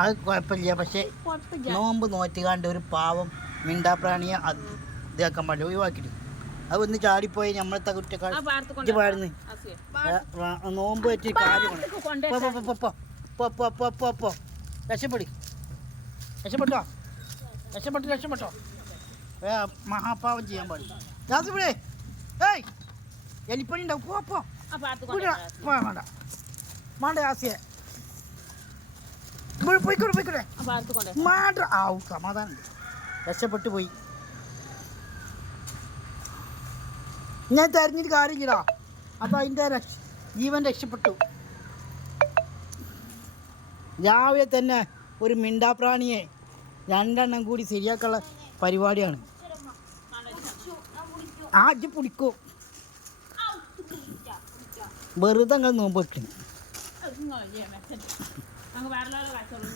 അത് കുഴപ്പമില്ല. പക്ഷെ നോമ്പ് നോറ്റുകാണ്ട് ഒരു പാവം മിണ്ടാപ്രാണിയെ ഇതാക്കാൻ പാടില്ല. ഒഴിവാക്കിട്ടു അത് ഒന്ന് ചാടിപ്പോയി നമ്മളത്തെ കുറ്റക്കാട് പാടുന്നു. നോമ്പ് പറ്റി കാര്യമാണ് രക്ഷപ്പെടി. രക്ഷപ്പെട്ടോ? രക്ഷപ്പെട്ടു രക്ഷപ്പെട്ടോ? മഹാപാവം ചെയ്യാൻ പാടില്ല. ഏയ് എലിപ്പണി ഉണ്ടാവും. പോ പോ. വേണ്ട. വേണ്ട ആസിയെ ആവും സമാധാനം രക്ഷപ്പെട്ടു പോയി ഞാൻ തെരഞ്ഞിട്ട് കാര്യമില്ലടാ അപ്പം അതിന്റെ രക്ഷ ജീവൻ രക്ഷപ്പെട്ടു രാവിലെ തന്നെ ഒരു മിണ്ടാപ്രാണിയെ രണ്ടെണ്ണം കൂടി ശരിയാക്കാനുള്ള പരിപാടിയാണ് ആദ്യം പിടിക്കും വെറുതെ നോമ്പ് വെക്കണം